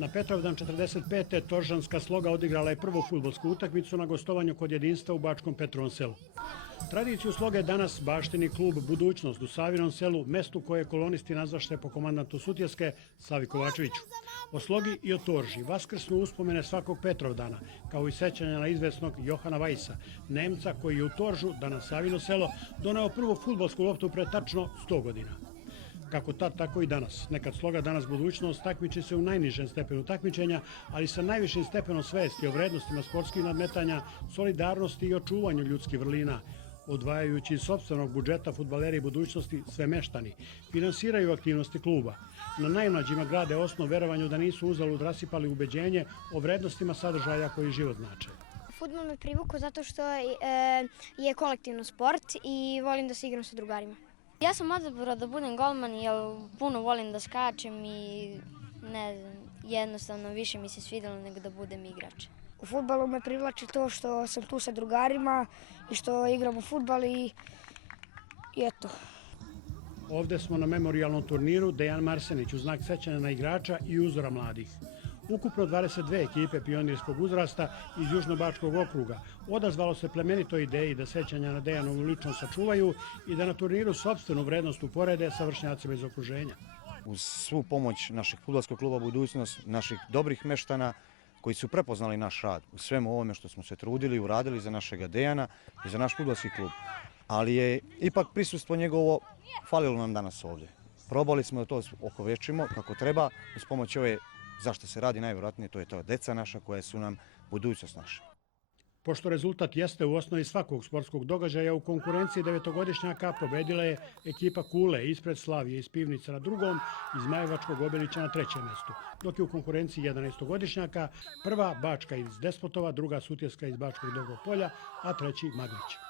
Na Petrovdan 45. Toržanska Sloga odigrala je prvu fudbalsku utakmicu na gostovanju kod Jedinstva u Bačkom Petrovom selu. Tradiciju Sloge danas baštini klub Budućnost u Savinom selu, mestu koje kolonisti nazvaše po komandantu Sutjeske Savi Kovačeviću. O Slogi i o Torži vaskrsnu uspomene svakog Petrovdana, kao i sećanja na izvesnog Johana Vajsa, Nemca koji je u Toržu, danas Savino selo, doneo prvu fudbalsku loptu pre tačno 100 godina. Kako tad, tako i danas. Nekad Sloga, danas Budućnost, takmiči se u najnižem stepenu takmičenja, ali sa najvišim stepenom svesti o vrednostima sportskih nadmetanja, solidarnosti i očuvanju ljudskih vrlina. Odvajajući iz sopstvenog budžeta fudbaleri Budućnosti sve meštani, finansiraju aktivnosti kluba. Na najmlađima grade osnov verovanju da nisu uzalud rasipali ubeđenje o vrednostima sadržaja koji život znače. Fudbal me privukao zato što je kolektivno sport i volim da se igram sa drugarima. Ja sam odabrao da budem golman jer puno volim da skačem i ne znam, jednostavno više mi se svidjelo nego da budem igrač. U fudbalu me privlači to što sam tu sa drugarima i što igramo fudbal i eto. Ovde smo na memorijalnom turniru Dejan Marsenić u znak sećanja na igrača i uzora mladih. Ukupno 22 ekipe pionirskog uzrasta iz Južnobačkog okruga odazvalo se plemenitoj ideji da sećanja na Dejanovu ličnost sačuvaju i da na turniru sopstvenu vrednost uporede sa vršnjacima iz okruženja. Uz svu pomoć našeg fudbalskog kluba Budućnost, naših dobrih meštana koji su prepoznali naš rad u svemu ovome što smo se trudili i uradili za našega Dejana i za naš fudbalski klub. Ali je ipak prisustvo njegovo falilo nam danas ovdje. Probali smo da to okovečimo kako treba uz pomoć ove zašto se radi najvjerojatnije, to je to deca naša koja su nam budućnost naša. Pošto rezultat jeste u osnovi svakog sportskog događaja, u konkurenciji devetogodišnjaka pobedila je ekipa Kule ispred Slavije iz Pivnice na drugom i Zmajevačkog Obilića na trećem mestu, dok je u konkurenciji 11-godišnjaka prva Bačka iz Despotova, druga Sutjeska iz Bačkog Dugog Polja, a treći Maglić.